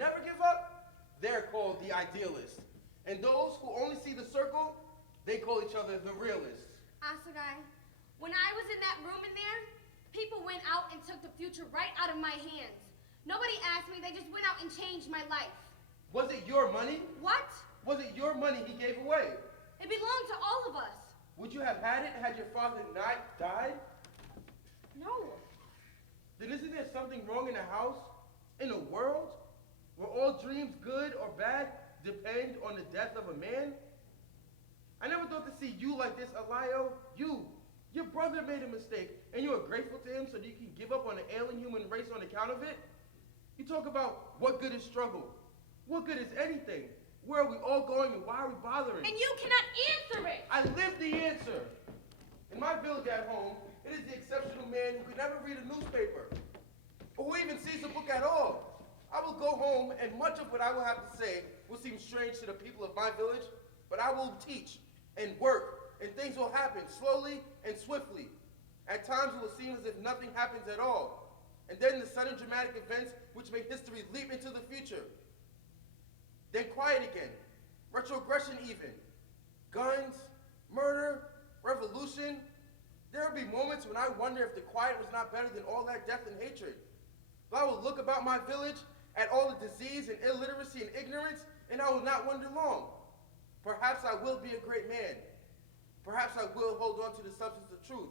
never give up, they're called the idealists. And those who only see the circle, they call each other the realists. Asagai, when I was in that room in there, people went out and took the future right out of my hands. Nobody asked me, they just went out and changed my life. Was it your money? What? Was it your money he gave away? It belonged to all of us. Would you have had it had your father not died? No. Then isn't there something wrong in the house, in the world, where all dreams, good or bad, depend on the death of a man? I never thought to see you like this, Alayo. Your brother made a mistake, and you are grateful to him so that you can give up on the alien human race on account of it? You talk about what good is struggle? What good is anything? Where are we all going and why are we bothering? And you cannot answer it! I live the answer. In my village at home, it is the exceptional man who could never read a newspaper, or who even sees a book at all. I will go home, and much of what I will have to say will seem strange to the people of my village, but I will teach and work, and things will happen slowly and swiftly. At times it will seem as if nothing happens at all, and then the sudden dramatic events which make history leap into the future. Then quiet again, retrogression even. Guns, murder, revolution. There will be moments when I wonder if the quiet was not better than all that death and hatred. But I will look about my village at all the disease and illiteracy and ignorance, and I will not wonder long. Perhaps I will be a great man. Perhaps I will hold on to the substance of truth.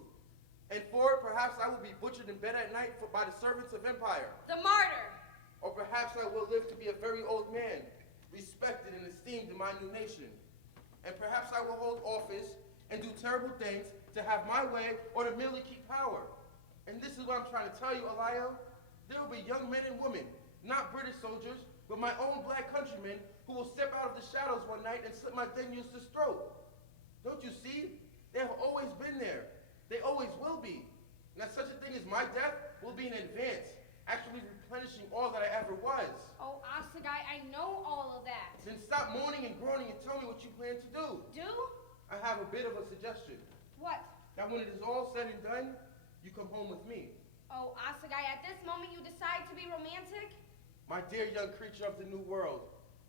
And for it, perhaps I will be butchered in bed at night by the servants of empire. The martyr. Or perhaps I will live to be a very old man, respected and esteemed in my new nation. And perhaps I will hold office and do terrible things to have my way or to merely keep power. And this is what I'm trying to tell you, Alayo. There will be young men and women, not British soldiers, but my own black countrymen who will step out of the shadows one night and slit my then useless throat. Don't you see? They have always been there. They always will be. Now such a thing as my death will be in advance, actually replenishing all that I ever was. Oh, Asagai, I know all of that. Then stop moaning and groaning and tell me what you plan to do. Do? I have a bit of a suggestion. What? Now when it is all said and done, you come home with me. Oh, Asagai, at this moment you decide to be romantic? My dear young creature of the new world,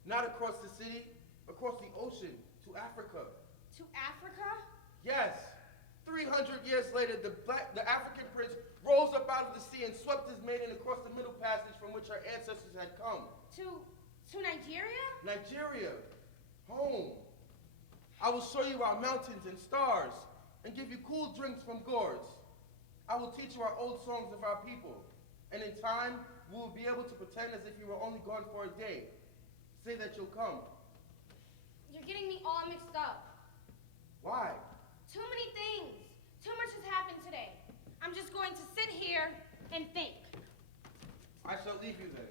not across the city, across the ocean, to Africa. To Africa? Yes. 300 years later, the African prince rose up out of the sea and swept his maiden across the middle passage from which our ancestors had come. To Nigeria? Nigeria. Home. I will show you our mountains and stars and give you cool drinks from gourds. I will teach you our old songs of our people. And in time, we will be able to pretend as if you were only gone for a day. Say that you'll come. You're getting me all mixed up. Why? Too many things. Too much has happened today. I'm just going to sit here and think. I shall leave you then.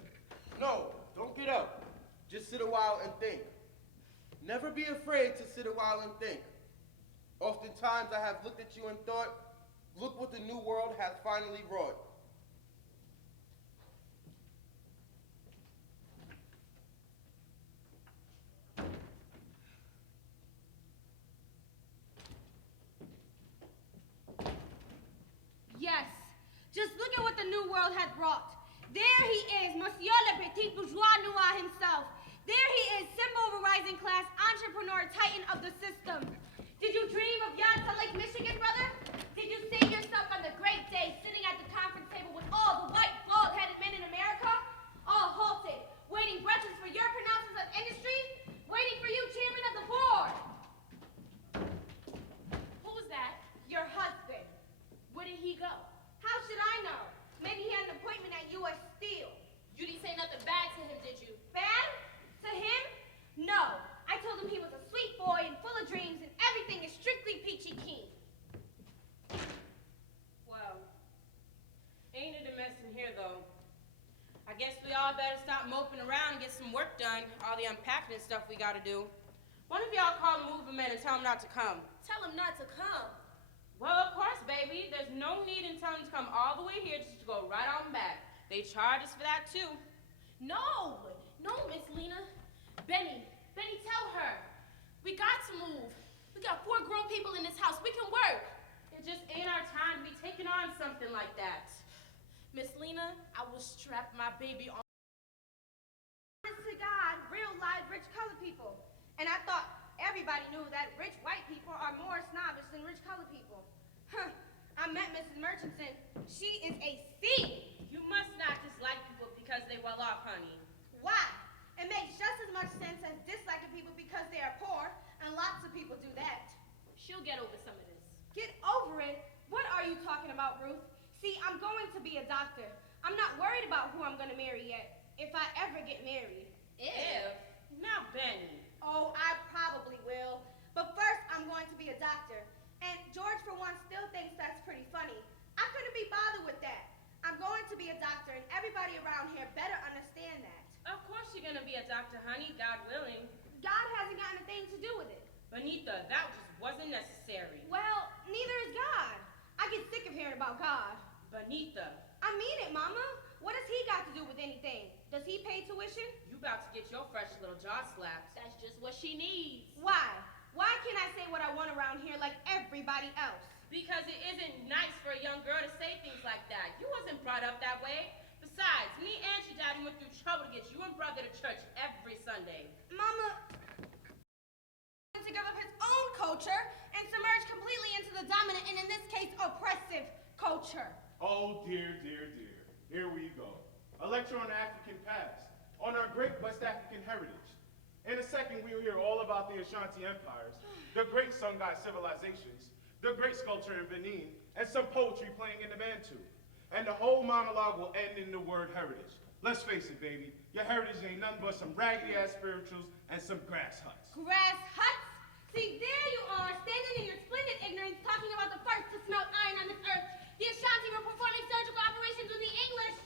No, don't get up. Just sit a while and think. Never be afraid to sit a while and think. Oftentimes I have looked at you and thought, look what the new world hath finally wrought. Yes, just look at what the new world has brought. There he is, Monsieur le Petit Bourgeois Noir himself. There he is, symbol of a rising class, entrepreneur, titan of the system. Did you dream of Yonsa Lake, Michigan, brother? Did you see yourself on the great day sitting at the conference table with all the white, bald-headed men in America? All halted, waiting breathless for your pronouncements of industry? Waiting for you, chairman of the board. Who's that? Your husband. Where did he go? How should I know? Maybe he had an appointment at U.S. Steel. You didn't say nothing bad to him, did you? Bad? To him? No. I told him he was a sweet boy and full of dreams and everything is strictly peachy keen. Well, ain't it a mess in here, though? I guess we all better stop moping around and get some work done, all the unpacking and stuff we gotta do. One of y'all call the moving men and tell him not to come. Tell him not to come. Well, of course, baby. There's no need in telling him to come all the way here just to go right on back. They charge us for that, too. No, Miss Lena. Benny, tell her. We got to move. We got 4 grown people in this house. We can work. It just ain't our time to be taking on something like that. Miss Lena, I will strap my baby on everybody knew that rich white people are more snobbish than rich colored people. Huh. I met Mrs. Murchison. She is a C. You must not dislike people because they well off, honey. Why? It makes just as much sense as disliking people because they are poor, and lots of people do that. She'll get over some of this. Get over it? What are you talking about, Ruth? See, I'm going to be a doctor. I'm not worried about who I'm going to marry yet, if I ever get married. If? Now, Benny. Oh, I probably will. But first, I'm going to be a doctor. And George, for one, still thinks that's pretty funny. I couldn't be bothered with that. I'm going to be a doctor, and everybody around here better understand that. Of course you're gonna be a doctor, honey, God willing. God hasn't got a thing to do with it. Benita, that just wasn't necessary. Well, neither is God. I get sick of hearing about God. Benita, I mean it, Mama. What has he got to do with anything? Does he pay tuition? you about to get your fresh little jaw slapped. That's just what she needs. Why? Why can't I say what I want around here like everybody else? Because it isn't nice for a young girl to say things like that. You wasn't brought up that way. Besides, me and your daddy went through trouble to get you and brother to church every Sunday. Mama to give up his own culture and submerge completely into the dominant and, in this case, oppressive culture. Oh, dear, dear, dear. Here we go. A lecture on the African past, on our great West African heritage. In a second, we'll hear all about the Ashanti empires, the great Songhai civilizations, the great sculpture in Benin, and some poetry playing in the Bantu. And the whole monologue will end in the word heritage. Let's face it, baby, your heritage ain't nothing but some raggedy-ass spirituals and some grass huts. Grass huts? See, there you are, standing in your splendid ignorance, talking about the first to smelt iron on this earth. The Ashanti were performing surgical operations with the English.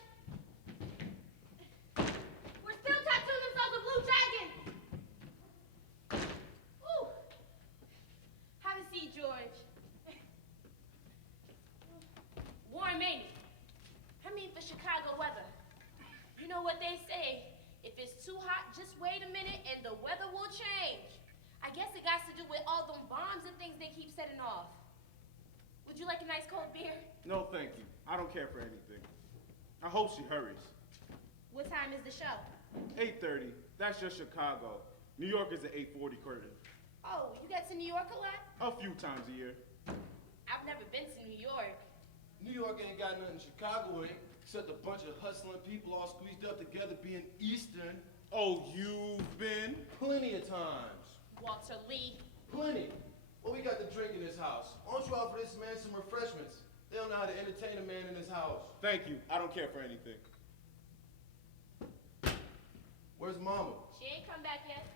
We're still tattooing themselves with blue dragons. Whew. Have a seat, George. Warm, ain't it? I mean, for Chicago weather. You know what they say, if it's too hot, just wait a minute and the weather will change. I guess it got to do with all them bombs and things they keep setting off. Would you like a nice cold beer? No, thank you. I don't care for anything. I hope she hurries. What time is the show? 8:30. That's just Chicago. New York is at 8:40 curtain. Oh, you get to New York a lot? A few times a year. I've never been to New York. New York ain't got nothing Chicago ain't, except a bunch of hustling people all squeezed up together being Eastern. Oh, you've been? Plenty of times. Walter Lee. Plenty. What we got to drink in this house? Why don't you offer this man some refreshments? They don't know how to entertain a man in this house. Thank you. I don't care for anything. Where's Mama? She ain't come back yet.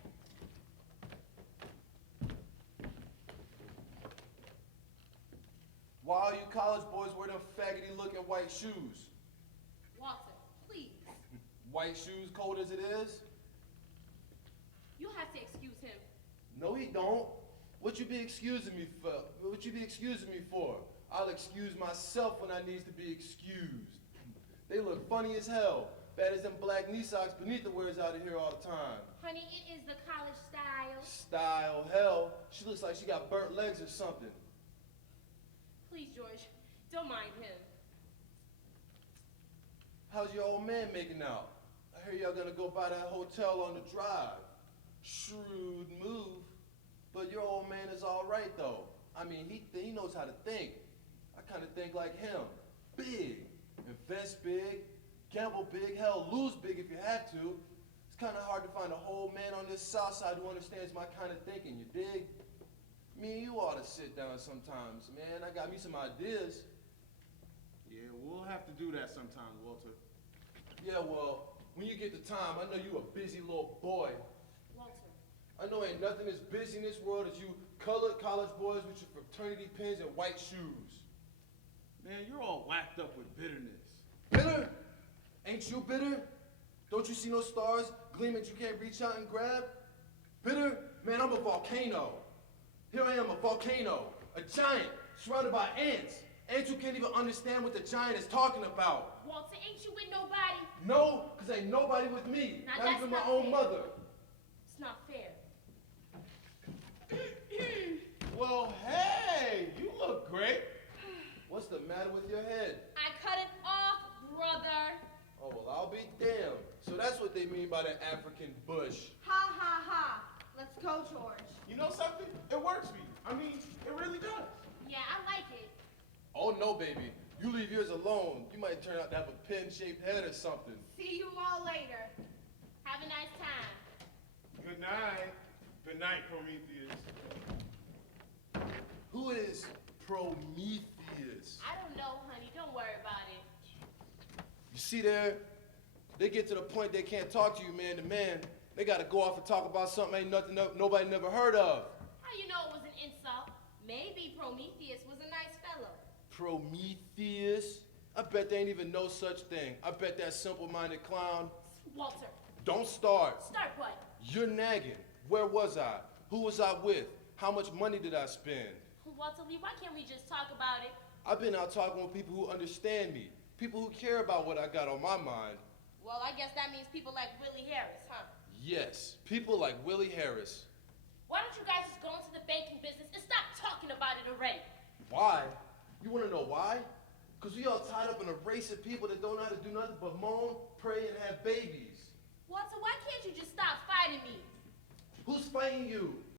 Why are you college boys wear them faggoty-looking white shoes? Walter, please. White shoes, cold as it is? You'll have to excuse him. No, he don't. What you be excusing me for? What you be excusing me for? I'll excuse myself when I needs to be excused. They look funny as hell. Bad as them black knee socks Benita wears out of here all the time. Honey, it is the college style. Style, hell. She looks like she got burnt legs or something. Please, George, don't mind him. How's your old man making out? I hear y'all gonna go by that hotel on the drive. Shrewd move. But your old man is all right, though. I mean, he knows how to think. I kind of think like him. Big. Invest big. Gamble big. Hell, lose big if you have to. It's kind of hard to find a whole man on this south side who understands my kind of thinking, you dig? Me and you ought to sit down sometimes, man. I got me some ideas. Yeah, we'll have to do that sometime, Walter. Yeah, well, when you get the time, I know you a busy little boy. Walter. I know ain't nothing as busy in this world as you colored college boys with your fraternity pins and white shoes. Man, you're all whacked up with bitterness. Bitter? Ain't you bitter? Don't you see no stars gleaming that you can't reach out and grab? Bitter? Man, I'm a volcano. Here I am, a volcano, a giant, surrounded by ants. Ants who can't even understand what the giant is talking about. Walter, ain't you with nobody? No, because ain't nobody with me, Now, not that's even my not own fair. mother. It's not fair. Well, hey, you look great. What's the matter with your head? I cut it off, brother. Oh, well, I'll be damned. So that's what they mean by the African bush. Ha ha ha. Let's go, George. You know something? It works for you. I mean, it really does. Yeah, I like it. Oh no, baby. You leave yours alone. You might turn out to have a pin-shaped head or something. See you all later. Have a nice time. Good night. Good night, Prometheus. Who is Prometheus? I don't know, honey. Don't worry about it. You see there? They get to the point they can't talk to you man to man. They gotta go off and talk about something ain't nothing nobody never heard of. How you know it was an insult? Maybe Prometheus was a nice fellow. Prometheus? I bet they ain't even no such thing. I bet that simple-minded clown. Walter, Don't start. start what? You're nagging. Where was I? Who was I with? How much money did I spend? Walter Lee, why can't we just talk about it? I've been out talking with people who understand me. People who care about what I got on my mind. Well, I guess that means people like Willie Harris, huh? Yes, people like Willie Harris. Why don't you guys just go into the banking business and stop talking about it already? Why? You wanna know why? Because we all tied up in a race of people that don't know how to do nothing but moan, pray, and have babies. Walter, why can't you just stop fighting me? Who's fighting you?